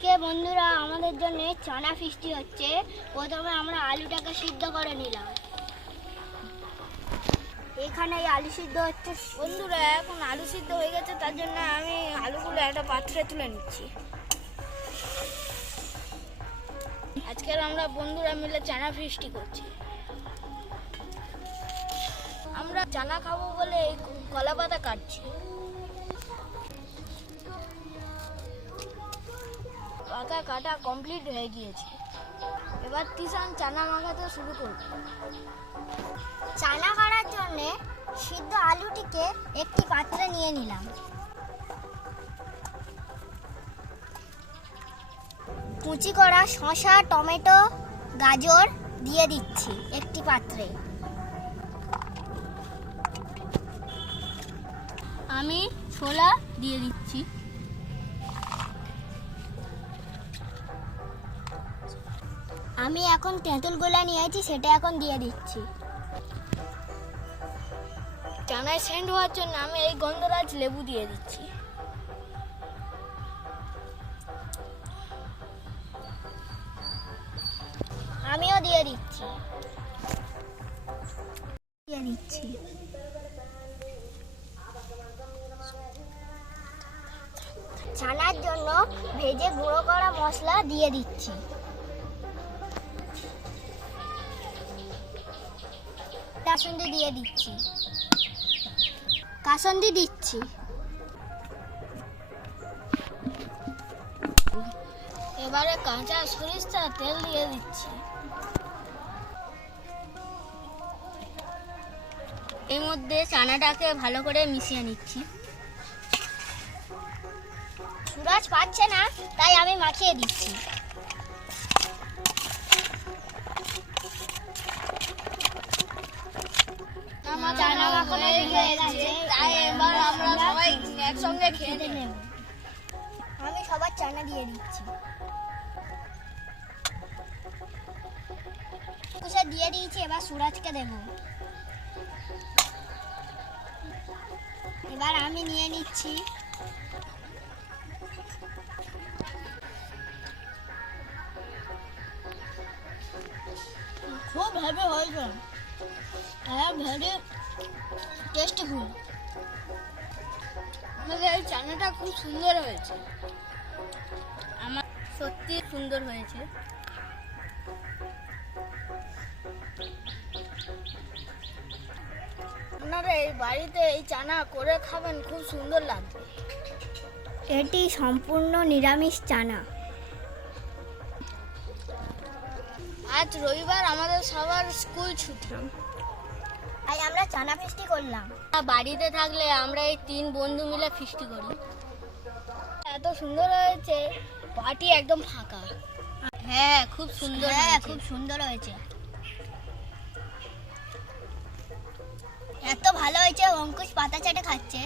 আজকে বন্ধুরা আমাদের জন্য চানা ফিস্টি হচ্ছে। প্রথমে আমরা আলুটাকে সিদ্ধ করে নিলাম। এখানে আলু সিদ্ধ হচ্ছে বন্ধুরা। এখন আলু সিদ্ধ হয়ে গেছে, তার জন্য আমি আলুগুলো একটা পাত্রে তুলে নিচ্ছি। আজকের আমরা বন্ধুরা মিলে চানা ফিস্টি করছি। আমরা চানা খাবো বলে কলা পাতা কাটছি। পাতা কাটা কমপ্লিট হয়ে গিয়েছে। এবার তিশান চানা মাখাতে শুরু করবে। চানা কাটার জন্য সিদ্ধ আলুটিকে একটি পাত্রে নিয়ে নিলাম। কুচি করা শসা, টমেটো, গাজর দিয়ে দিচ্ছি একটি পাত্রে। আমি ছোলা দিয়ে দিচ্ছি। আমি এখন তেঁতুল গোলা নিয়েছি, সেটা এখন দিয়ে দিচ্ছি। চানায় সেন্ট হওয়ার জন্য আমি এই গন্ধরাজ লেবু দিয়ে দিচ্ছি। আমিও দিয়ে দিচ্ছি। ছানার জন্য ভেজে গুঁড়ো করা মশলা দিয়ে দিচ্ছি। কাসুন্দি দিয়ে দিচ্ছি। কাসুন্দি দিচ্ছি। এবারে কাঁচা সরিষা তেল দিয়ে দিচ্ছি। এর মধ্যে চানাটাকে ভালো করে মিশিয়ে নিচ্ছি। সুরাজ পাচ্ছে না, তাই আমি মাখিয়ে দিচ্ছি। চানা মাখানো হয়ে গেছে, তাই এবার আমরা সবাই একসঙ্গে খেয়ে নেব। আমি সবার চানা দিয়ে দিচ্ছি। কুসা দিয়ে দিয়েছি, এবার সুরাজকে দেব। এবার আমি নিয়ে নিচ্ছি। খুব হেভি হয়েছে, ভেরি টেস্টিফুল। আমাদের এই চানাটা খুব সুন্দর হয়েছে। আমার সত্যি সুন্দর হয়েছে। আপনারা এই বাড়িতে এই চানা করে খাবেন, খুব সুন্দর লাগবে। এটি সম্পূর্ণ নিরামিষ চানা। আজ রবিবার, আমাদের সবার স্কুল ছুটি, তাই আমরা চানা ফিস্টি করলাম। বাড়িতে থাকলে আমরা এই 3 বন্ধু মিলে ফিস্টি করি। এত সুন্দর হয়েছে, পার্টি একদম ফাঁকা। হ্যাঁ, খুব সুন্দর, খুব সুন্দর হয়েছে। এত ভালো হয়েছে, অঙ্কুশ পাতা চাটে খাচ্ছে।